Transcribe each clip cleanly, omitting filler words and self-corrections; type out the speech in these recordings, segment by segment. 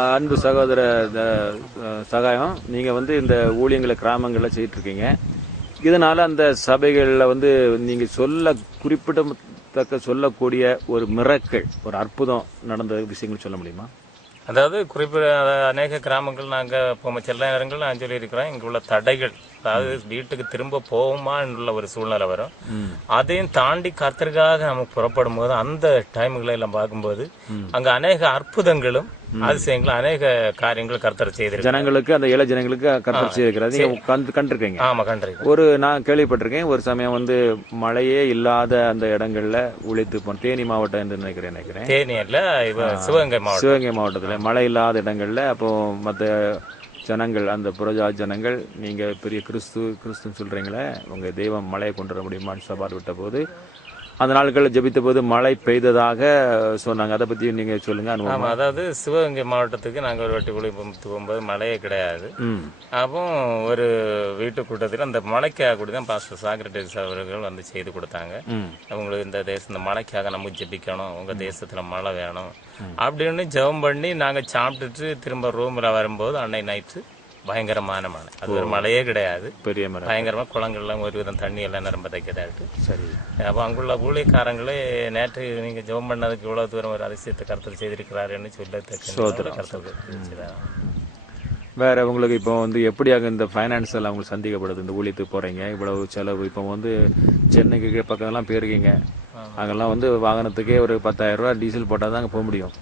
அன்பு சகோதர சகாயம், நீங்கள் வந்து இந்த ஊழியங்களை கிராமங்களில் செய்யிட்ருக்கீங்க. இதனால் அந்த சபைகளில் வந்து நீங்கள் குறிப்பிடத்தக்க சொல்லக்கூடிய ஒரு மிரக்கல், ஒரு அற்புதம் நடந்த விஷயங்கள் சொல்ல முடியுமா? அதாவது அநேக கிராமங்கள் நாங்கள் சில நேரங்கள் நான் சொல்லியிருக்கிறேன், இங்கே உள்ள தடைகள், அதாவது வீட்டுக்கு திரும்ப போகுமான்னு ஒரு சூழ்நிலை வரும். அதையும் தாண்டி கர்த்தருக்காக நமக்கு புறப்படும் போது அந்த டைமுகளை எல்லாம் பார்க்கும்போது அங்க அநேக அற்புதங்களும் அதிசயங்களும் அநேக காரியங்கள் கர்த்தர் செய்திருக்காரு. ஜனங்களுக்கு, அந்த இள ஜனங்களுக்கு கர்த்தர் செய்திருக்கிறார். நீங்க கண்டிருக்கீங்க? ஆமா, கண்டிருக்கேன். ஒரு நான் கேள்விப்பட்டிருக்கேன், ஒரு சமயம் வந்து மழையே இல்லாத அந்த இடங்கள்ல உழைத்து தேனி மாவட்டம் என்று நினைக்கிறேன். தேனி அல்ல, சிவகங்கை மாவட்டத்துல மழை இல்லாத இடங்கள்ல அப்போ மற்ற ஜனங்கள், அந்த புரஜா ஜனங்கள், நீங்க பெரிய கிறிஸ்துன்னு சொல்றீங்களே, உங்க தெய்வம் மழையை கொண்டு வர முடியுமான்னு சவால் விட்ட போது, அந்த நாட்களில் ஜெபித்த போது மழை பெய்ததாக சொன்னாங்க. அதை பத்தி நீங்க சொல்லுங்க. ஆமா, அதாவது சிவகங்கை மாவட்டத்துக்கு நாங்க ஒரு வாட்டி போகும்போது மழையே கிடையாது. அப்போ ஒரு வீட்டு கூட்டத்தில் அந்த மழைக்காக கூட தான் பாஸ்டர் சாக்ரட்டிஸ் அவர்கள் வந்து செய்து கொடுத்தாங்க. அவங்களுக்கு இந்த மழைக்காக நம்ம ஜெபிக்கணும், உங்க தேசத்துல மழை வேணும் அப்படின்னு ஜெபம் பண்ணி நாங்க சாப்பிட்டுட்டு திரும்ப ரூம்ல வரும்போது அன்னை நைட்டு பயங்கரமான மழை. அது ஒரு மழையே கிடையாது, பெரிய மழை, பயங்கரமா குளங்கள்லாம் ஒரு விதம் தண்ணி எல்லாம் நிரம்ப தைக்கதாட்டு. சரி. அப்போ அங்குள்ள ஊழியக்காரங்களே நேற்று நீங்க ஜெபம் பண்ணதுக்கு இவ்வளவு தூரம் ஒரு அதிசயத்தை கருத்து செய்திருக்கிறாருன்னு சொல்லி வேற உங்களுக்கு இப்போ வந்து எப்படியாக இந்த ஃபைனான்ஸ் எல்லாம் உங்களுக்கு சந்திக்கப்படுது? இந்த ஊழியத்துக்கு போறீங்க, இவ்வளவு செலவு. இப்போ வந்து சென்னைக்கு பக்கம்லாம் போயிருக்கீங்க, அங்கெல்லாம் வந்து வாகனத்துக்கே ஒரு 10,000 ரூபாய் டீசல் போட்டால் தான் போக முடியும்.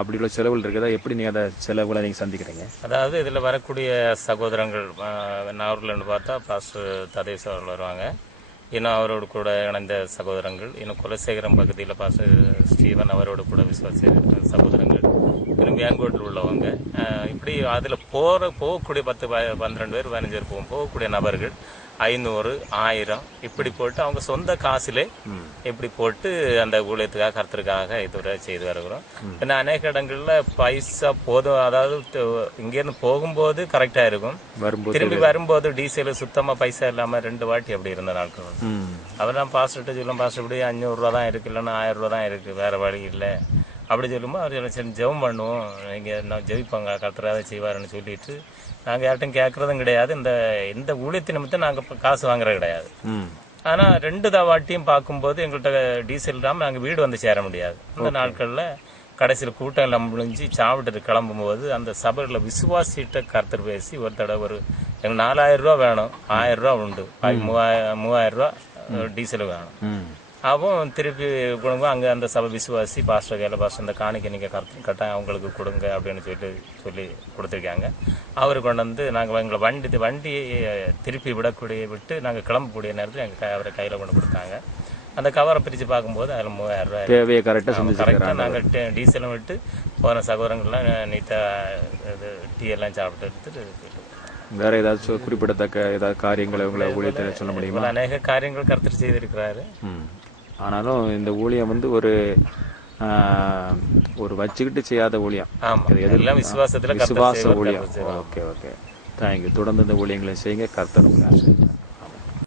அப்படி உள்ள செலவுகள் இருக்குதா? எப்படி நீங்க அந்த செலவுகளை நீங்க சந்திக்கிறீங்க? அதாவது இதுல வரக்கூடிய சகோதரங்கள் நாகூர்ல பார்த்தா பாஸ்டர் ததேஷ் அவர்கள் வருவாங்க, இன்னும் அவரோடு கூட இணைந்த சகோதரங்கள், இன்னும் குலசேகரம் பகுதியில் பாஸ்டர் ஸ்டீவன் அவரோடு கூட விசுவாச சகோதரங்கள், இன்னும் வேங்கோட்டில் உள்ளவங்க, இப்படி அதுல போகக்கூடிய 10, 12 பேர் 15 பேர் போகக்கூடிய நபர்கள் 500, 1000 இப்படி போட்டு அவங்க சொந்த காசிலே இப்படி போட்டு அந்த ஊழியத்துக்காக கர்த்தருக்காக இதுவரை செய்து வருகிறோம். ஏன்னா அநேக இடங்கள்ல பைசா போதும், அதாவது இங்கேருந்து போகும்போது கரெக்டா இருக்கும், திரும்பி வரும்போது டீசல் சுத்தமா பைசா இல்லாம 2 வாட்டி அப்படி இருந்த நாட்கள். அவர்தான் பாஸ்டர்கிட்ட சொல்லும், பாஸ்டர் இப்படி 500 ரூபா தான் இருக்கு, இல்லைன்னா 1000 ரூபா தான் இருக்கு, வேற வழி இல்லை அப்படி சொல்லும்போது அவர் சரி ஜெபம் பண்ணுவோம், நீங்க நான் ஜெபிப்பாங்க, கர்த்தராக செய்வாருன்னு சொல்லிட்டு நாங்கள் யார்ட்டும் கேட்கறதும் கிடையாது. இந்த ஊழியத்தின் நிமித்தம் நாங்கள் காசு வாங்குறது கிடையாது. ஆனால் 2 வாட்டியும் பார்க்கும்போது எங்கள்கிட்ட டீசல் இல்லாமல் நாங்கள் வீடு வந்து சேர முடியாது. அந்த நாட்களில் கடைசியில் கூட்டம் எல்லாம் முடிஞ்சு சாப்பிட்டு கிளம்பும்போது அந்த சபையில் விசுவாசிட்ட கர்த்தர் பேசி ஒரு தடவை எங்களுக்கு 4000 ரூபா வேணும், 1000 ரூபா உண்டு, 3000 ரூபா டீசல் வேணும். அப்போ திருப்பி கொடுங்க, அங்கே அந்த சபை விசுவாசி பாஸ்டர் கையில் பாஸ்டர் இந்த காணிக்கை நீங்கள் கட்டாயம் அவங்களுக்கு கொடுங்க அப்படின்னு சொல்லி கொடுத்துருக்காங்க. அவர் கொண்டு வந்து நாங்கள் எங்களை வண்டி திருப்பி விட்டு நாங்கள் கிளம்பக்கூடிய நேரத்தில் எங்கள் அவரை கையில் கொண்டு கொடுத்தாங்க. அந்த கவரை பிரித்து பார்க்கும்போது அதில் 3000 ரூபாய் தேவையை கரெக்டாக நாங்கள் டீசலும் விட்டு போன சகோதரங்கள்லாம் நீட்டாக டீ எல்லாம் சாப்பிட்டு எடுத்துட்டு. வேற ஏதாச்சும் குறிப்பிடத்தக்க ஏதாவது காரியங்களை உங்களை ஊழியத்தில் சொல்ல முடியுமா? அநேக காரியங்கள் கர்த்தர் செய்திருக்கிறாரு. ஆனாலும் இந்த ஊழியம் வந்து ஒரு வச்சுக்கிட்டு செய்யாத ஊழியம், விசுவாச ஊழியம். Okay, thank you. தொடர்ந்து இந்த ஊழியங்களை செய்யுங்க. கர்த்தர்